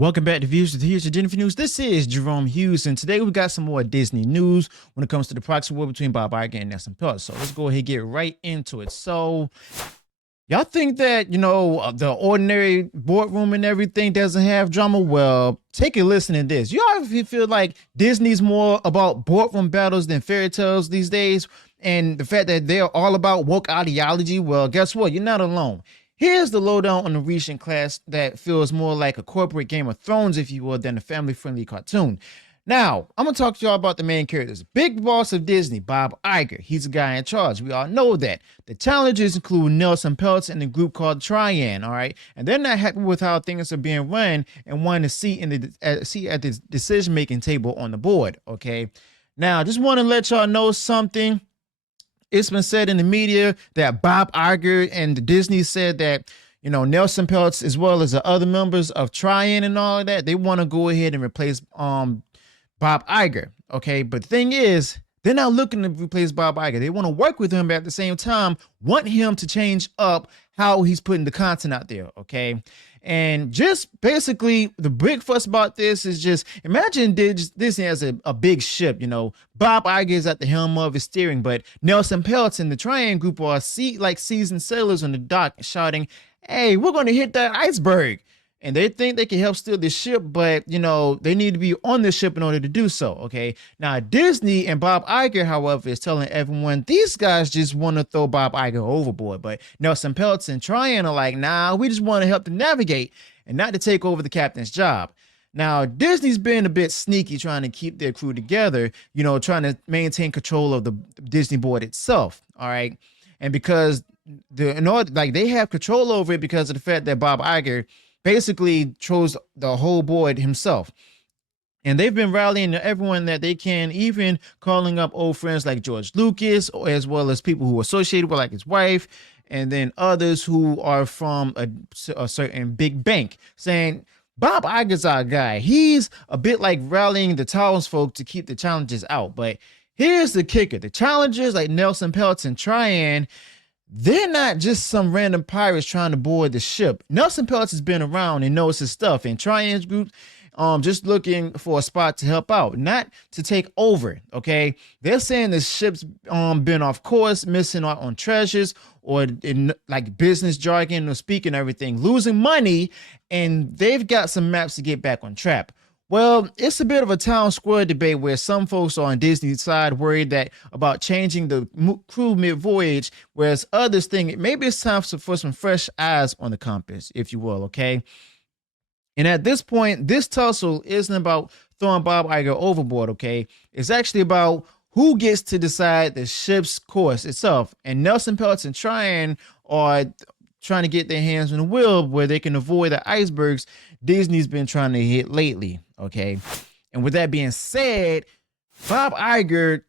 Welcome back to Views with Here's your Jennifer News. This is Jerome Hughes, and today we got some more Disney news when it comes to the proxy war between Bob Iger and Nelson Peltz. So let's go ahead and get right into it. So y'all think that, the ordinary boardroom and everything doesn't have drama? Well, take a listen to this. You all feel like Disney's more about boardroom battles than fairy tales these days, and the fact that they're all about woke ideology? Well, guess what? You're not alone. Here's the lowdown on the recent class that feels more like a corporate Game of Thrones, if you will, than a family-friendly cartoon. Now, I'm going to talk to y'all about the main characters. Big boss of Disney, Bob Iger. He's the guy in charge. We all know that. The challenges include Nelson Peltz and the group called Trian, all right? And they're not happy with how things are being run and want a seat at the decision-making table on the board, okay? Now, just want to let y'all know something. It's been said in the media that Bob Iger and Disney said that, Nelson Peltz, as well as the other members of Trian and all of that, they want to go ahead and replace Bob Iger. Okay. But the thing is, they're not looking to replace Bob Iger. They want to work with him, but at the same time, want him to change up how he's putting the content out there. Okay. And just basically the big fuss about this is just imagine Disney has a big ship, Bob Iger is at the helm of his steering, but Nelson Peltz and the Trian group are like seasoned sailors on the dock shouting, "Hey, we're going to hit that iceberg." And they think they can help steer the ship, but, they need to be on the ship in order to do so, okay? Now, Disney and Bob Iger, however, is telling everyone these guys just want to throw Bob Iger overboard. But Nelson Peltz and Trian are like, nah, we just want to help them navigate and not to take over the captain's job. Now, Disney's been a bit sneaky trying to keep their crew together, trying to maintain control of the Disney board itself, all right? And because they have control over it because of the fact that Bob Iger basically chose the whole board himself. And they've been rallying everyone that they can, even calling up old friends like George Lucas, as well as people who are associated with, like his wife, and then others who are from a certain big bank, saying, Bob Iger's our guy. He's a bit like rallying the townsfolk to keep the challenges out. But here's the kicker. The challengers like Nelson Peltz and Trian, they're not just some random pirates trying to board the ship. Nelson Peltz has been around and knows his stuff, and Trian's group just looking for a spot to help out, not to take over, okay? They're saying the ship's been off course, missing out on treasures, or in like business jargon or speaking everything, losing money, and they've got some maps to get back on track. Well, it's a bit of a town square debate where some folks are on Disney's side worried that about changing the crew mid-voyage, whereas others think maybe it's time for some fresh eyes on the compass, if you will, okay? And at this point, this tussle isn't about throwing Bob Iger overboard, okay? It's actually about who gets to decide the ship's course itself. And Nelson Peltz and Trian are trying to get their hands on the wheel where they can avoid the icebergs Disney's been trying to hit lately, okay? And with that being said, Bob Iger,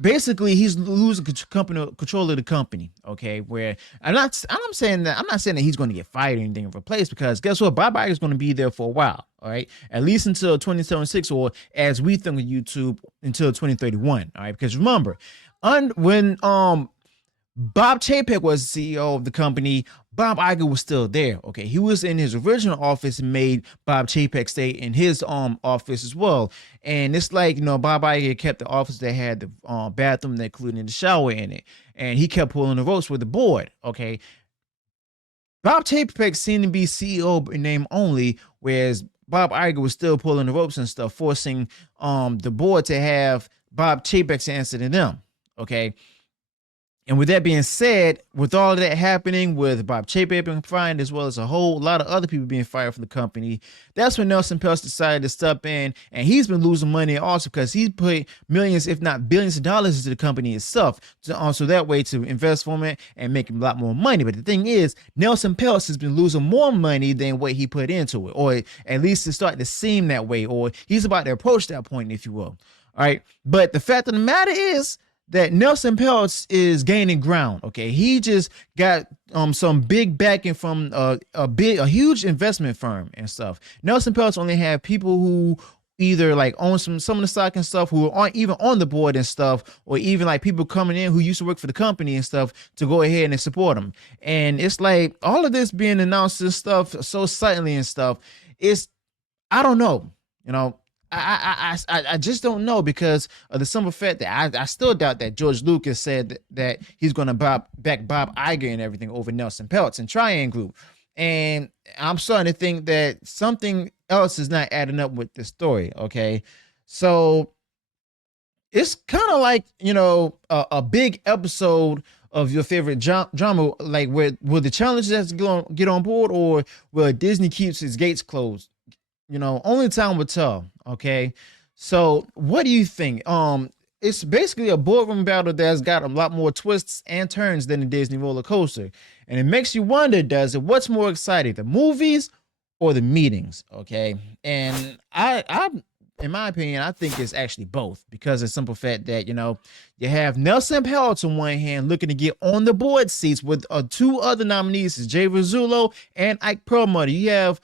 basically he's losing control of the company, okay? Where I'm not saying that he's going to get fired or anything or replaced, because guess what? Bob Iger is going to be there for a while, all right? At least until 2076, or as we think of YouTube, until 2031, all right? Because remember, when Bob Chapek was the CEO of the company, Bob Iger was still there. Okay, he was in his original office and made Bob Chapek stay in his office as well. And it's like, Bob Iger kept the office that had the bathroom that included the shower in it, and he kept pulling the ropes with the board. Okay, Bob Chapek seemed to be CEO in name only, whereas Bob Iger was still pulling the ropes and stuff, forcing the board to have Bob Chapek's answer to them. Okay. And with that being said, with all of that happening, with Bob Chapek being fired, as well as a whole lot of other people being fired from the company, that's when Nelson Peltz decided to step in, and he's been losing money also because he's put millions, if not billions of dollars into the company itself, so that way to invest from it and make a lot more money. But the thing is, Nelson Peltz has been losing more money than what he put into it, or at least it's starting to seem that way, or he's about to approach that point, if you will. All right. But the fact of the matter is that Nelson Peltz is gaining ground. Okay, he just got some big backing from a huge investment firm and stuff. Nelson Peltz only had people who either like own some of the stock and stuff, who aren't even on the board and stuff, or even like people coming in who used to work for the company and stuff to go ahead and support them. And it's like all of this being announced and stuff so suddenly and stuff. It's I don't know. You know, I just don't know because of the simple fact that I still doubt that George Lucas said that he's going to back Bob Iger and everything over Nelson Peltz and Triangle Group. And I'm starting to think that something else is not adding up with this story. Okay. So it's kind of like, you know, a big episode of your favorite drama, like where will the challengers have to get on board, or will Disney keeps its gates closed? You know, only time will tell. Okay. So what do you think? It's basically a boardroom battle that's got a lot more twists and turns than the Disney roller coaster. And it makes you wonder, does it, what's more exciting, the movies or the meetings? Okay. And I in my opinion, I think it's actually both, because of the simple fact that, you know, you have Nelson Peltz on one hand looking to get on the board seats with two other nominees, Jay Rizzullo and Ike Perlmutter. You have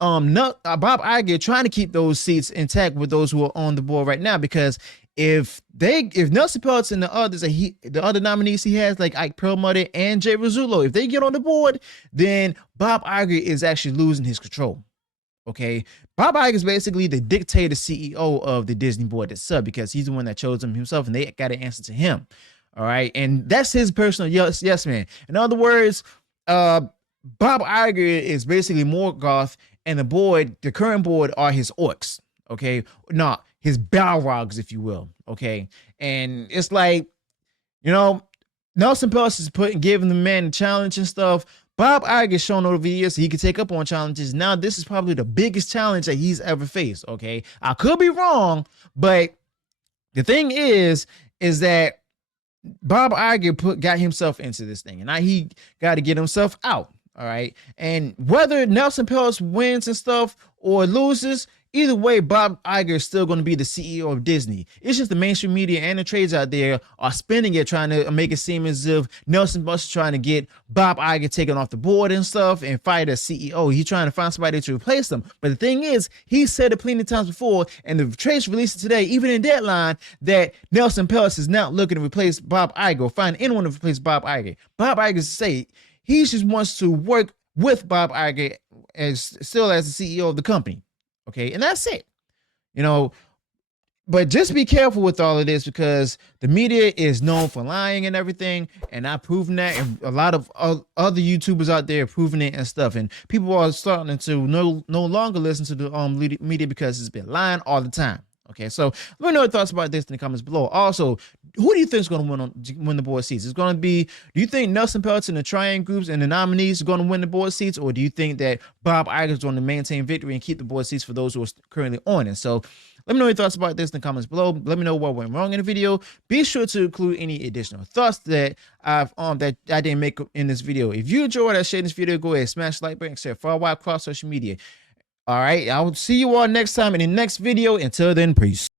Bob Iger trying to keep those seats intact with those who are on the board right now, because if Nelson Peltz and the other nominees he has, like Ike Perlmutter and Jay Rizzullo, if they get on the board, then Bob Iger is actually losing his control. Okay, Bob Iger is basically the dictator CEO of the Disney board itself, because he's the one that chose him himself, and they got to answer to him. All right, and that's his personal yes man. In other words, Bob Iger is basically Morgoth, and the current board are his orcs. Okay, not his Balrogs, if you will. Okay, and it's like, you know, Nelson Peltz is giving the man a challenge and stuff. Bob Iger shown over the years he could take up on challenges. Now this is probably the biggest challenge that he's ever faced. Okay, I could be wrong, but the thing is that Bob Iger got himself into this thing, and now he got to get himself out. All right, and whether Nelson Peltz wins and stuff or loses, either way, Bob Iger is still going to be the CEO of Disney. It's just the mainstream media and the trades out there are spinning it, trying to make it seem as if Nelson Peltz is trying to get Bob Iger taken off the board and stuff and fired as CEO. He's trying to find somebody to replace him. But the thing is, he said it plenty of times before, and the trades released today, even in Deadline, that Nelson Peltz is not looking to replace Bob Iger or find anyone to replace Bob Iger. Bob Iger say he just wants to work with Bob Iger still as the CEO of the company. Okay, and that's it. You know, but just be careful with all of this, because the media is known for lying and everything, and I've proven that, and a lot of other YouTubers out there proving it and stuff, and people are starting to no longer listen to the media because it's been lying all the time. Okay, so let me know your thoughts about this in the comments below. Also, who do you think is going to win the board seats? It's going to be, do you think Nelson Peltz and the Triangle Groups and the nominees are going to win the board seats, or do you think that Bob Iger is going to maintain victory and keep the board seats for those who are currently on it? So let me know your thoughts about this in the comments below. Let me know what went wrong in the video. Be sure to include any additional thoughts that I didn't make in this video. If you enjoyed sharing this video, go ahead, smash the like button, share far wide across social media. All right, I will see you all next time in the next video. Until then, peace.